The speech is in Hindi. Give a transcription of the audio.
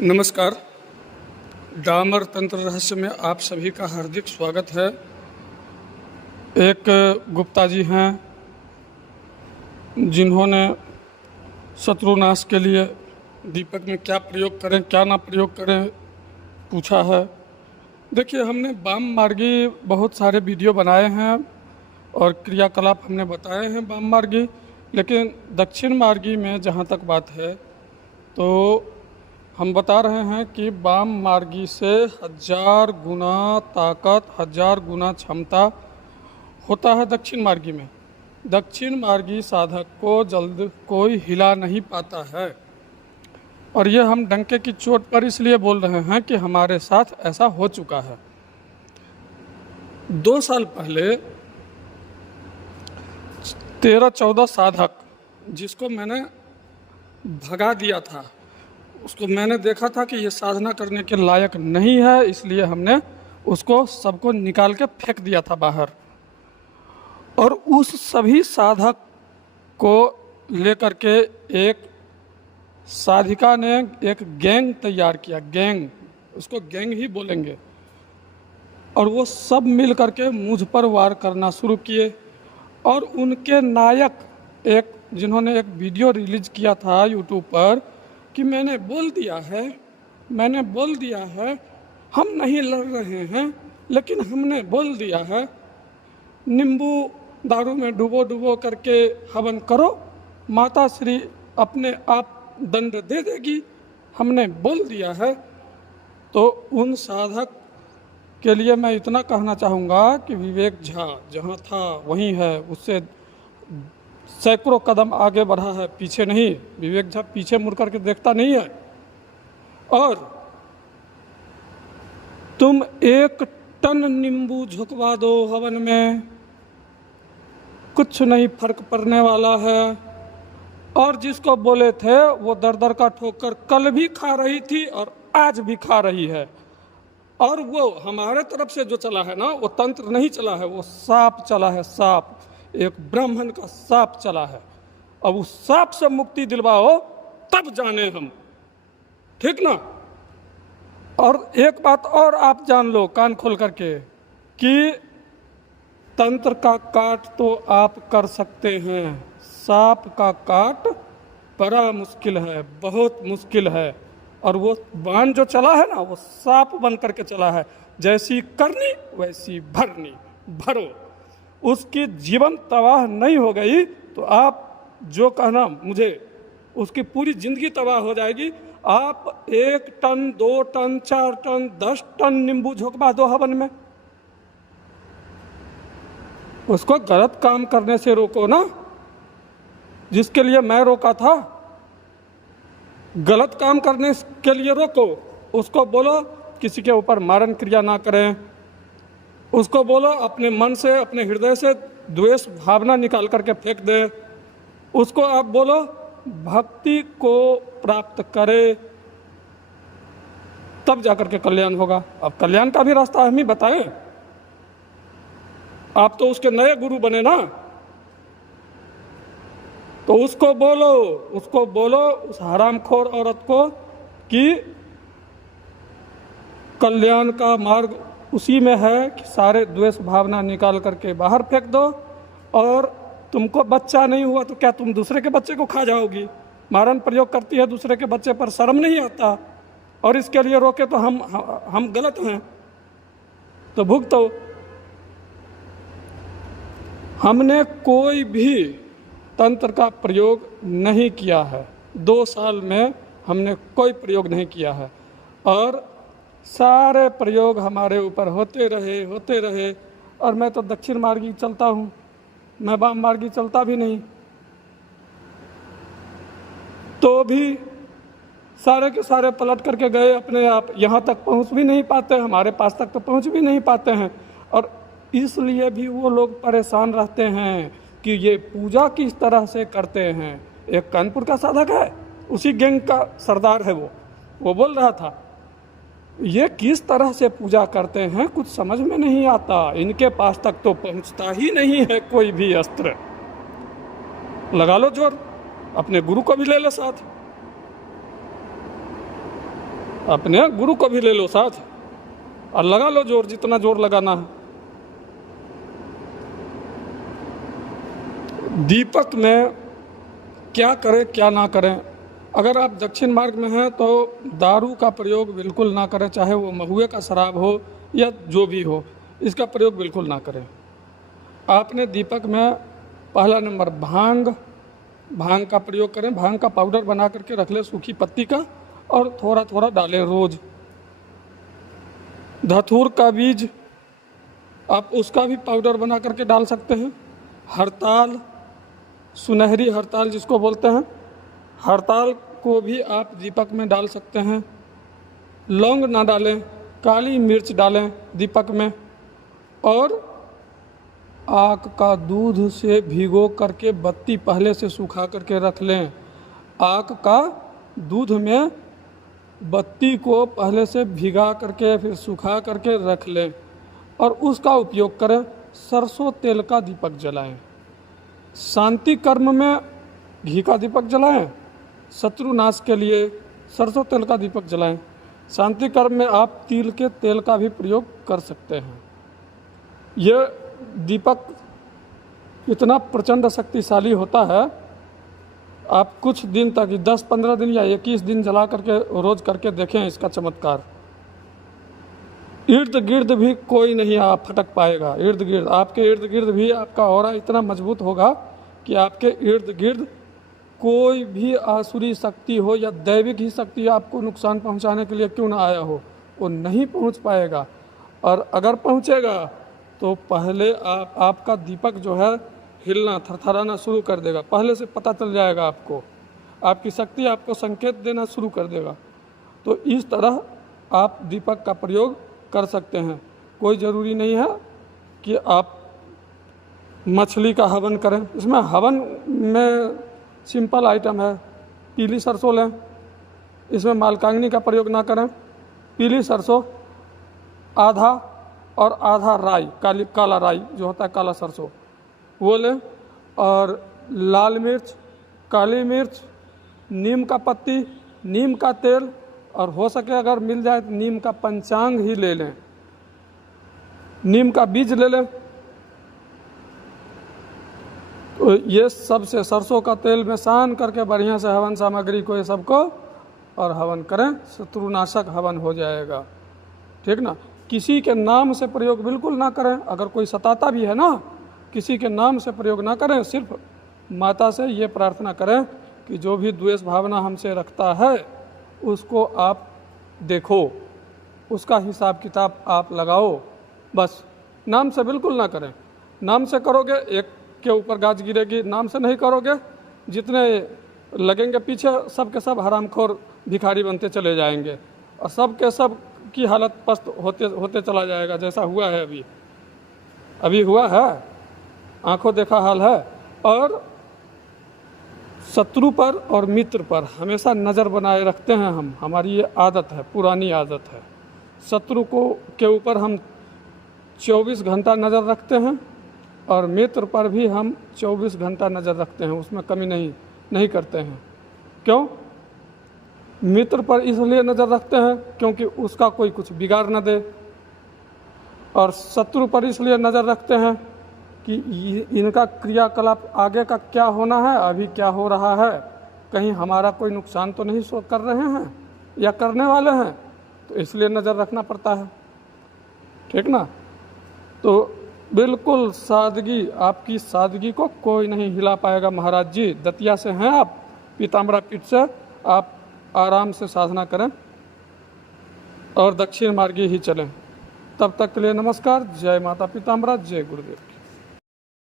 नमस्कार। डामर तंत्र रहस्य में आप सभी का हार्दिक स्वागत है। एक गुप्ता जी हैं जिन्होंने शत्रुनाश के लिए दीपक में क्या प्रयोग करें क्या ना प्रयोग करें पूछा है। देखिए, हमने वाम मार्गी बहुत सारे वीडियो बनाए हैं और क्रियाकलाप हमने बताए हैं वाम मार्गी, लेकिन दक्षिण मार्गी में जहाँ तक बात है तो हम बता रहे हैं कि वाम मार्गी से 1000 गुना ताकत, 1000 गुना क्षमता होता है दक्षिण मार्गी में। दक्षिण मार्गी साधक को जल्द कोई हिला नहीं पाता है, और ये हम डंके की चोट पर इसलिए बोल रहे हैं कि हमारे साथ ऐसा हो चुका है। 2 साल पहले 13-14 साधक जिसको मैंने भगा दिया था, उसको मैंने देखा था कि ये साधना करने के लायक नहीं है, इसलिए हमने उसको सबको निकाल के फेंक दिया था बाहर। और उस सभी साधक को लेकर के एक साधिका ने एक गैंग तैयार किया। गैंग, उसको गैंग ही बोलेंगे। और वो सब मिल करके मुझ पर वार करना शुरू किए। और उनके नायक एक, जिन्होंने एक वीडियो रिलीज किया था यूट्यूब पर कि मैंने बोल दिया है हम नहीं लड़ रहे हैं, लेकिन हमने बोल दिया है नींबू दारू में डुबो करके हवन करो, माता श्री अपने आप दंड दे देगी, हमने बोल दिया है। तो उन साधक के लिए मैं इतना कहना चाहूँगा कि विवेक झा जहाँ था वहीं है, उससे सैकड़ों कदम आगे बढ़ा है, पीछे नहीं। विवेक झा पीछे मुड़ करके देखता नहीं है। और तुम 1 टन नींबू झुकवा दो हवन में, कुछ नहीं फर्क पड़ने वाला है। और जिसको बोले थे वो दर का ठोकर कल भी खा रही थी और आज भी खा रही है। और वो हमारे तरफ से जो चला है ना, वो तंत्र नहीं चला है, वो सांप चला है। सांप, एक ब्राह्मण का सांप चला है। अब उस सांप से मुक्ति दिलवाओ तब जाने हम, ठीक ना। और एक बात और आप जान लो कान खोल करके कि तंत्र का काट तो आप कर सकते हैं, सांप का काट बड़ा मुश्किल है, बहुत मुश्किल है। और वो बाण जो चला है ना, वो सांप बन करके चला है। जैसी करनी वैसी भरनी, भरो। उसकी जीवन तबाह नहीं हो गई तो आप जो कहना मुझे, उसकी पूरी जिंदगी तबाह हो जाएगी। आप 1 टन 2 टन 4 टन 10 टन नींबू झोंकवा दो हवन में, उसको गलत काम करने से रोको ना, जिसके लिए मैं रोका था। गलत काम करने के लिए रोको। उसको बोलो किसी के ऊपर मारण क्रिया ना करें। उसको बोलो अपने मन से, अपने हृदय से द्वेष भावना निकाल करके फेंक दे। उसको आप बोलो भक्ति को प्राप्त करे, तब जाकर के कल्याण होगा। अब कल्याण का भी रास्ता हम ही बताएं, आप तो उसके नए गुरु बने ना। तो उसको बोलो उस हरामखोर औरत को कि कल्याण का मार्ग उसी में है कि सारे द्वेष भावना निकाल करके बाहर फेंक दो। और तुमको बच्चा नहीं हुआ तो क्या तुम दूसरे के बच्चे को खा जाओगी? मारण प्रयोग करती है दूसरे के बच्चे पर, शर्म नहीं आता? और इसके लिए रोके तो हम गलत हैं, तो भुगतो। हमने कोई भी तंत्र का प्रयोग नहीं किया है, 2 साल में हमने कोई प्रयोग नहीं किया है। और सारे प्रयोग हमारे ऊपर होते रहे। और मैं तो दक्षिण मार्गी चलता हूँ, मैं वाम मार्गी चलता भी नहीं। तो भी सारे के सारे पलट करके गए अपने आप, यहाँ तक पहुँच भी नहीं पाते, हमारे पास तक तो पहुँच भी नहीं पाते हैं। और इसलिए भी वो लोग परेशान रहते हैं कि ये पूजा किस तरह से करते हैं। एक कानपुर का साधक है, उसी गैंग का सरदार है, वो बोल रहा था ये किस तरह से पूजा करते हैं, कुछ समझ में नहीं आता, इनके पास तक तो पहुंचता ही नहीं है कोई भी अस्त्र। लगा लो जोर, अपने गुरु को भी ले लो साथ। अपने गुरु को भी ले लो साथ और लगा लो जोर, जितना जोर लगाना है। दीपक में क्या करें क्या ना करें। अगर आप दक्षिण मार्ग में हैं तो दारू का प्रयोग बिल्कुल ना करें, चाहे वो महुए का शराब हो या जो भी हो, इसका प्रयोग बिल्कुल ना करें। आपने दीपक में पहला नंबर भांग का प्रयोग करें। भांग का पाउडर बना करके रख लें, सूखी पत्ती का, और थोड़ा थोड़ा डालें रोज। धतूर का बीज आप उसका भी पाउडर बना करके डाल सकते हैं। हड़ताल, सुनहरी हड़ताल जिसको बोलते हैं, हड़ताल को भी आप दीपक में डाल सकते हैं। लौंग ना डालें, काली मिर्च डालें दीपक में। और आक का दूध से भिगो करके बत्ती पहले से सुखा करके रख लें। आक का दूध में बत्ती को पहले से भिगा करके फिर सुखा करके रख लें और उसका उपयोग करें। सरसों तेल का दीपक जलाएं। शांति कर्म में घी का दीपक जलाएं। शत्रु नाश के लिए सरसों तेल का दीपक जलाएं। शांति कर्म में आप तिल के तेल का भी प्रयोग कर सकते हैं। ये दीपक इतना प्रचंड शक्तिशाली होता है, आप कुछ दिन तक 10-15 दिन या 21 दिन जला करके रोज करके देखें इसका चमत्कार। इर्द गिर्द भी कोई नहीं आप फटक पाएगा। इर्द गिर्द, आपके इर्द गिर्द भी आपका ऑरा इतना मजबूत होगा कि आपके इर्द गिर्द कोई भी आसुरी शक्ति हो या दैविक ही शक्ति आपको नुकसान पहुंचाने के लिए क्यों ना आया हो, वो नहीं पहुंच पाएगा। और अगर पहुंचेगा तो पहले आपका दीपक जो है हिलना, थरथराना शुरू कर देगा। पहले से पता चल जाएगा आपको, आपकी शक्ति आपको संकेत देना शुरू कर देगा। तो इस तरह आप दीपक का प्रयोग कर सकते हैं। कोई ज़रूरी नहीं है कि आप मछली का हवन करें। इसमें हवन में सिंपल आइटम है, पीली सरसों लें, इसमें मालकांगनी का प्रयोग ना करें। पीली सरसों आधा और आधा राई, काला राई जो होता है काला सरसों, वो लें। और लाल मिर्च, काली मिर्च, नीम का पत्ती, नीम का तेल, और हो सके अगर मिल जाए तो नीम का पंचांग ही ले लें। नीम का बीज ले लें। तो ये सबसे सरसों का तेल में सान करके बढ़िया से हवन सामग्री को ये सबको और हवन करें, शत्रुनाशक हवन हो जाएगा। ठीक ना। किसी के नाम से प्रयोग बिल्कुल ना करें। अगर कोई सताता भी है ना, किसी के नाम से प्रयोग ना करें। सिर्फ माता से ये प्रार्थना करें कि जो भी द्वेष भावना हमसे रखता है उसको आप देखो, उसका हिसाब किताब आप लगाओ। बस नाम से बिल्कुल ना करें। नाम से करोगे एक के ऊपर गाज गिरेगी, नाम से नहीं करोगे जितने लगेंगे पीछे सब के सब हरामखोर भिखारी बनते चले जाएंगे और सब के सब की हालत पस्त होते चला जाएगा। जैसा हुआ है अभी हुआ है, आंखों देखा हाल है। और शत्रु पर और मित्र पर हमेशा नज़र बनाए रखते हैं हम, हमारी ये आदत है, पुरानी आदत है। शत्रु के ऊपर हम 24 घंटा नज़र रखते हैं और मित्र पर भी हम 24 घंटा नज़र रखते हैं, उसमें कमी नहीं करते हैं। क्यों? मित्र पर इसलिए नज़र रखते हैं क्योंकि उसका कोई कुछ बिगाड़ न दे, और शत्रु पर इसलिए नज़र रखते हैं कि इनका क्रियाकलाप आगे का क्या होना है, अभी क्या हो रहा है, कहीं हमारा कोई नुकसान तो नहीं कर रहे हैं या करने वाले हैं, तो इसलिए नज़र रखना पड़ता है। ठीक ना। तो बिल्कुल सादगी, आपकी सादगी को कोई नहीं हिला पाएगा। महाराज जी दतिया से हैं आप, पीताम्बरा पीठ से, आप आराम से साधना करें और दक्षिण मार्गी ही चलें। तब तक के लिए नमस्कार। जय माता पीताम्बरा, जय गुरुदेव।